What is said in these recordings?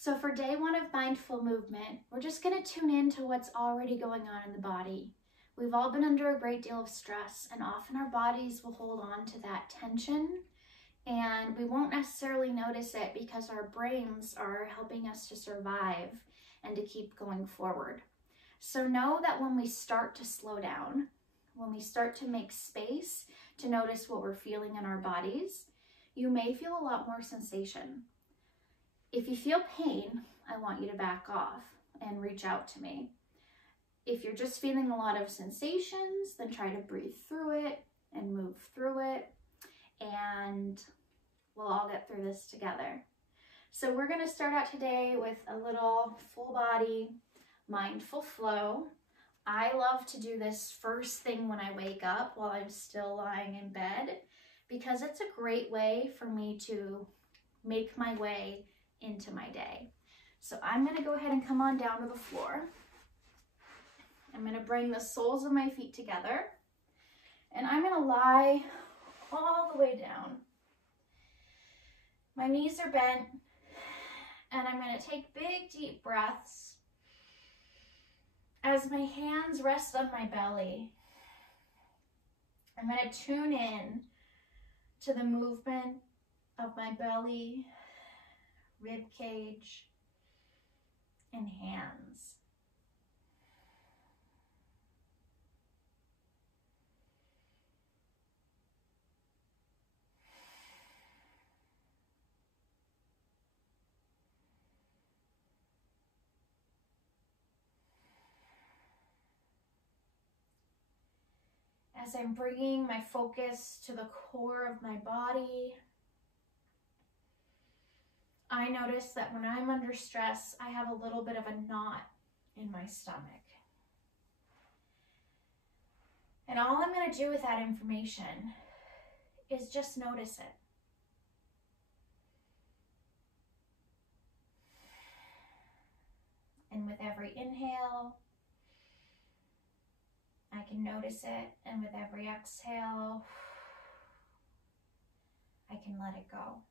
So for day one of mindful movement, we're just going to tune in to what's already going on in the body. We've all been under a great deal of stress, and often our bodies will hold on to that tension, and we won't necessarily notice it because our brains are helping us to survive and to keep going forward. So know that when we start to slow down, when we start to make space to notice what we're feeling in our bodies, you may feel a lot more sensation. If you feel pain, I want you to back off and reach out to me. If you're just feeling a lot of sensations, then try to breathe through it and move through it, and we'll all get through this together. So we're going to start out today with a little full body mindful flow. I love to do this first thing when I wake up while I'm still lying in bed, because it's a great way for me to make my way into my day. So I'm going to go ahead and come on down to the floor. I'm going to bring the soles of my feet together, and I'm going to lie all the way down. My knees are bent, and I'm going to take big deep breaths as my hands rest on my belly. I'm going to tune in to the movement of my belly, rib cage, and hands. As I'm bringing my focus to the core of my body, I notice that when I'm under stress, I have a little bit of a knot in my stomach. And all I'm going to do with that information is just notice it. And with every inhale, I can notice it. And with every exhale, I can let it go.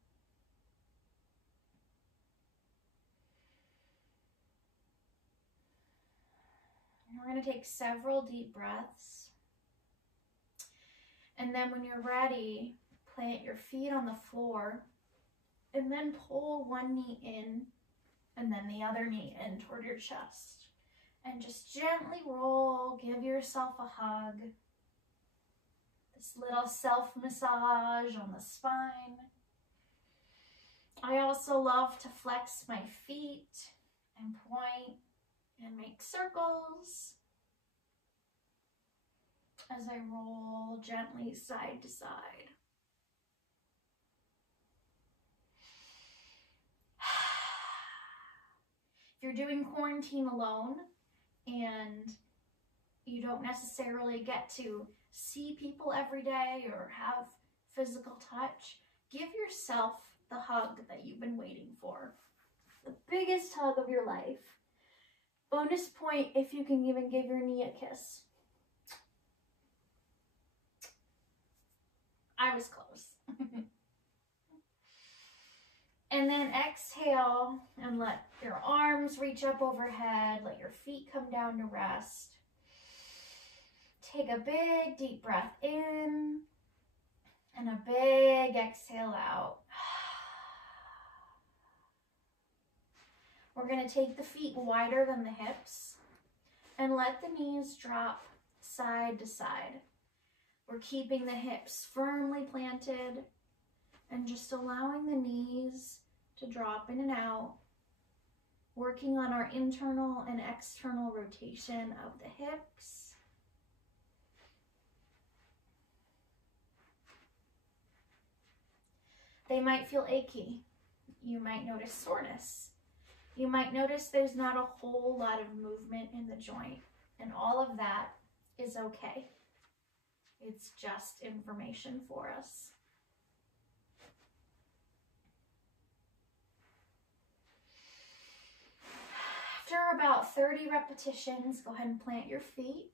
And we're going to take several deep breaths. And then when you're ready, plant your feet on the floor and then pull one knee in and then the other knee in toward your chest. And just gently roll, give yourself a hug. This little self-massage on the spine. I also love to flex my feet and point and make circles as I roll gently side to side. If you're doing quarantine alone and you don't necessarily get to see people every day or have physical touch, give yourself the hug that you've been waiting for. The biggest hug of your life. Bonus point if you can even give your knee a kiss. I was close. And then exhale and let your arms reach up overhead. Let your feet come down to rest. Take a big deep breath in and a big exhale out. We're going to take the feet wider than the hips and let the knees drop side to side. We're keeping the hips firmly planted and just allowing the knees to drop in and out, working on our internal and external rotation of the hips. They might feel achy. You might notice soreness. You might notice there's not a whole lot of movement in the joint, and all of that is okay. It's just information for us. After about 30 repetitions, go ahead and plant your feet.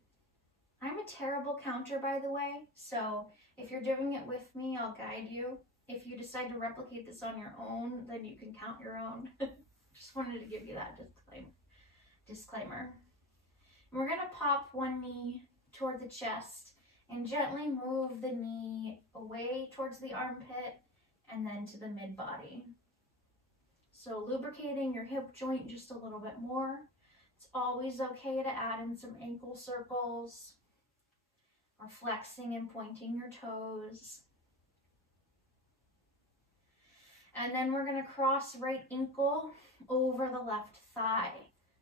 I'm a terrible counter, by the way, so if you're doing it with me, I'll guide you. If you decide to replicate this on your own, then you can count your own. Just wanted to give you that disclaimer. And we're gonna pop one knee toward the chest and gently move the knee away towards the armpit and then to the mid-body. So lubricating your hip joint just a little bit more. It's always okay to add in some ankle circles or flexing and pointing your toes. And then we're gonna cross right ankle over the left thigh.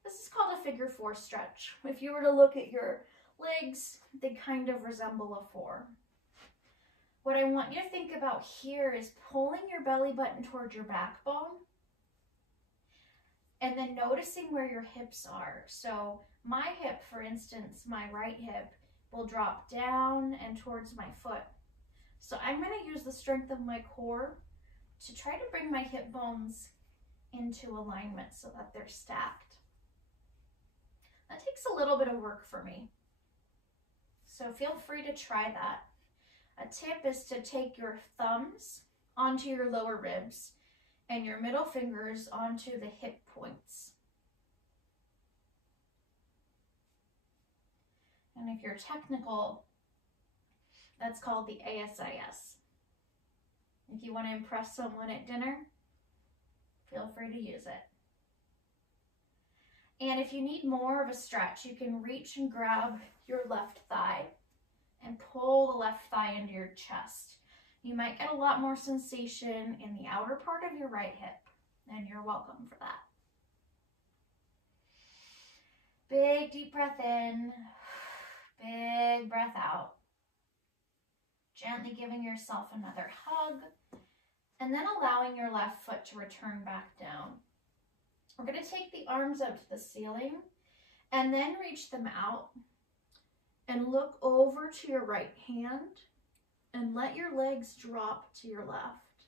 This is called a figure 4 stretch. If you were to look at your legs, they kind of resemble a 4. What I want you to think about here is pulling your belly button towards your backbone and then noticing where your hips are. So my hip, for instance, my right hip, will drop down and towards my foot. So I'm going to use the strength of my core to try to bring my hip bones into alignment so that they're stacked. That takes a little bit of work for me. So feel free to try that. A tip is to take your thumbs onto your lower ribs and your middle fingers onto the hip points. And if you're technical, that's called the ASIS. If you want to impress someone at dinner, feel free to use it. And if you need more of a stretch, you can reach and grab your left thigh and pull the left thigh into your chest. You might get a lot more sensation in the outer part of your right hip, and you're welcome for that. Big deep breath in, big breath out. Gently giving yourself another hug, and then allowing your left foot to return back down. We're going to take the arms up to the ceiling and then reach them out and look over to your right hand and let your legs drop to your left.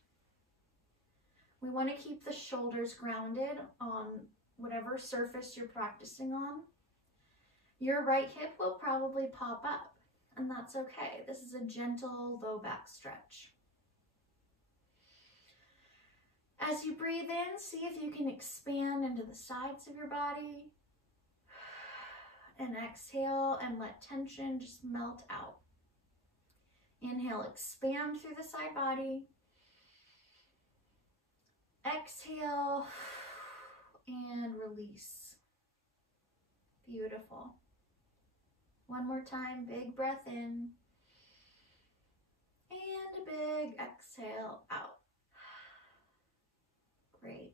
We want to keep the shoulders grounded on whatever surface you're practicing on. Your right hip will probably pop up, and that's okay. This is a gentle low back stretch. As you breathe in, see if you can expand into the sides of your body. And exhale and let tension just melt out. Inhale, expand through the side body. Exhale and release. Beautiful. One more time, big breath in. And a big exhale out. Great.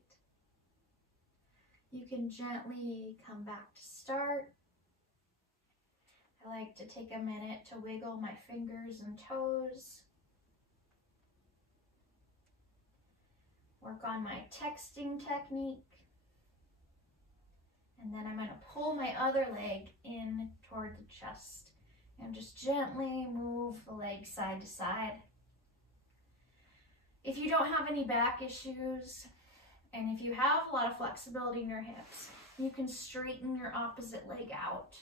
You can gently come back to start. I like to take a minute to wiggle my fingers and toes. Work on my texting technique. And then I'm going to pull my other leg in toward the chest and just gently move the leg side to side. If you don't have any back issues, and if you have a lot of flexibility in your hips, you can straighten your opposite leg out.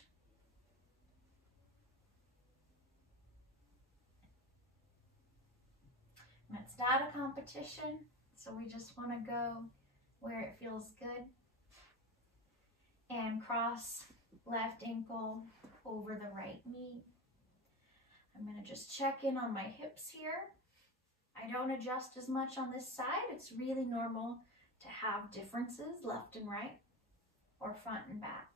And it's not a competition, so we just want to go where it feels good. And cross left ankle over the right knee. I'm going to just check in on my hips here. I don't adjust as much on this side. It's really normal to have differences left and right or front and back.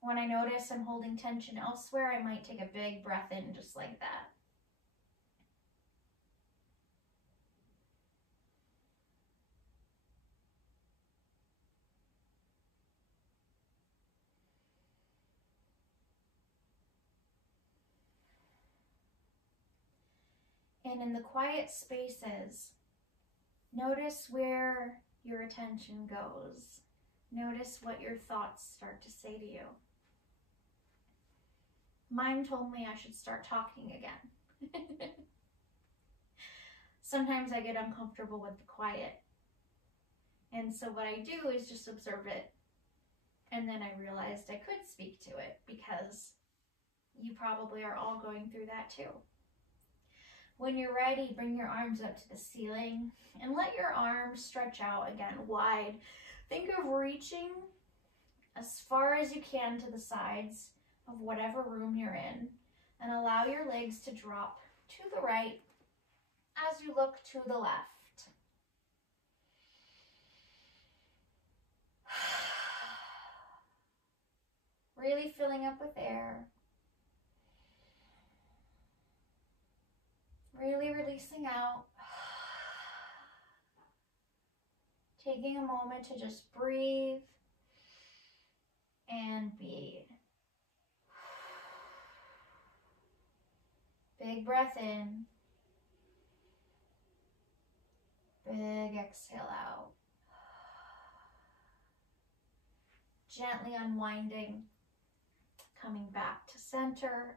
When I notice I'm holding tension elsewhere, I might take a big breath in just like that. And in the quiet spaces, notice where your attention goes. Notice what your thoughts start to say to you. Mine told me I should start talking again. Sometimes I get uncomfortable with the quiet. And so what I do is just observe it. And then I realized I could speak to it because you probably are all going through that too. When you're ready, bring your arms up to the ceiling and let your arms stretch out again wide. Think of reaching as far as you can to the sides of whatever room you're in, and allow your legs to drop to the right as you look to the left. Really filling up with air. Really releasing out. Taking a moment to just breathe and be. Big breath in. Big exhale out. Gently unwinding, coming back to center.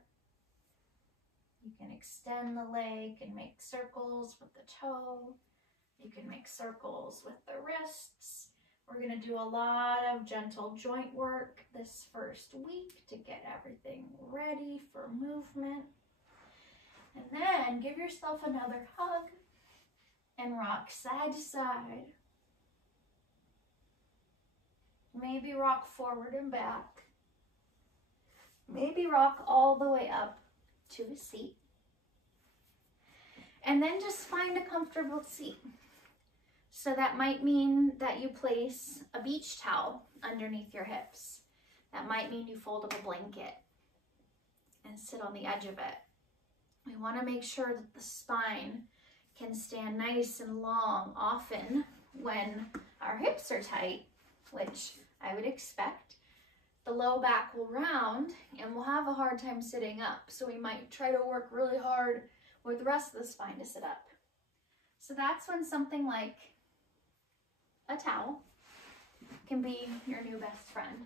You can extend the leg and make circles with the toe. You can make circles with the wrists. We're going to do a lot of gentle joint work this first week to get everything ready for movement. And then give yourself another hug and rock side to side. Maybe rock forward and back. Maybe rock all the way up to a seat. And then just find a comfortable seat. So that might mean that you place a beach towel underneath your hips. That might mean you fold up a blanket and sit on the edge of it. We want to make sure that the spine can stand nice and long. Often when our hips are tight, which I would expect, the low back will round and we'll have a hard time sitting up. So we might try to work really hard with the rest of the spine to sit up. So that's when something like a towel can be your new best friend.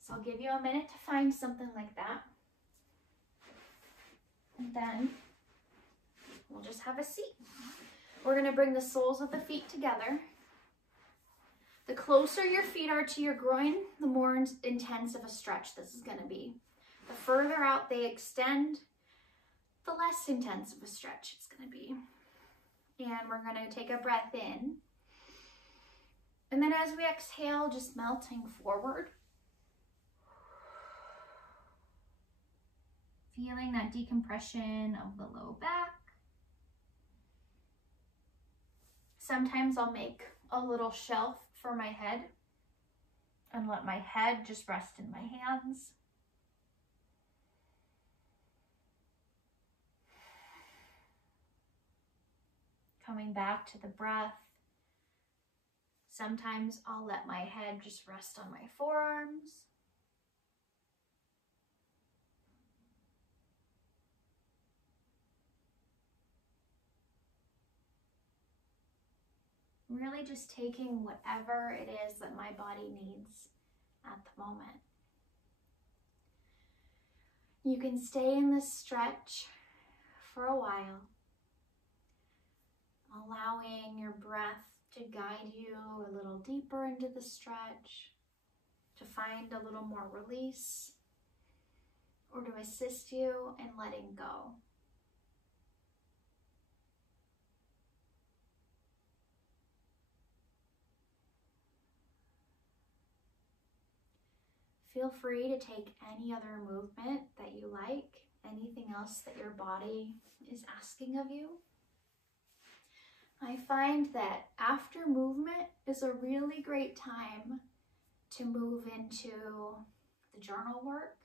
So I'll give you a minute to find something like that. And then we'll just have a seat. We're going to bring the soles of the feet together. The closer your feet are to your groin, the more intense of a stretch this is going to be. The further out they extend, the less intense of a stretch it's going to be. And we're going to take a breath in. And then as we exhale, just melting forward. Feeling that decompression of the low back. Sometimes I'll make a little shelf for my head and let my head just rest in my hands. Coming back to the breath. Sometimes I'll let my head just rest on my forearms. Really just taking whatever it is that my body needs at the moment. You can stay in this stretch for a while, allowing your breath to guide you a little deeper into the stretch, to find a little more release, or to assist you in letting go. Feel free to take any other movement that you like, anything else that your body is asking of you. I find that after movement is a really great time to move into the journal work,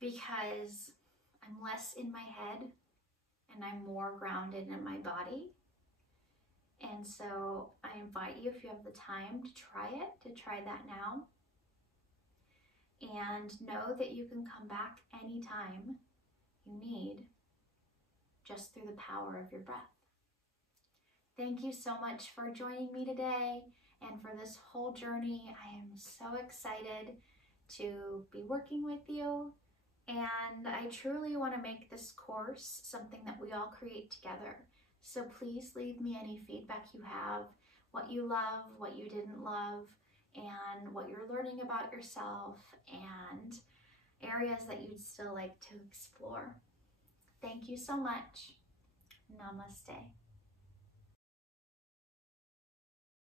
because I'm less in my head and I'm more grounded in my body. And so I invite you, if you have the time to try that now. And know that you can come back anytime you need, just through the power of your breath. Thank you so much for joining me today and for this whole journey. I am so excited to be working with you, and I truly want to make this course something that we all create together. So please leave me any feedback you have, what you love, what you didn't love, and what you're learning about yourself, and areas that you'd still like to explore. Thank you so much. Namaste.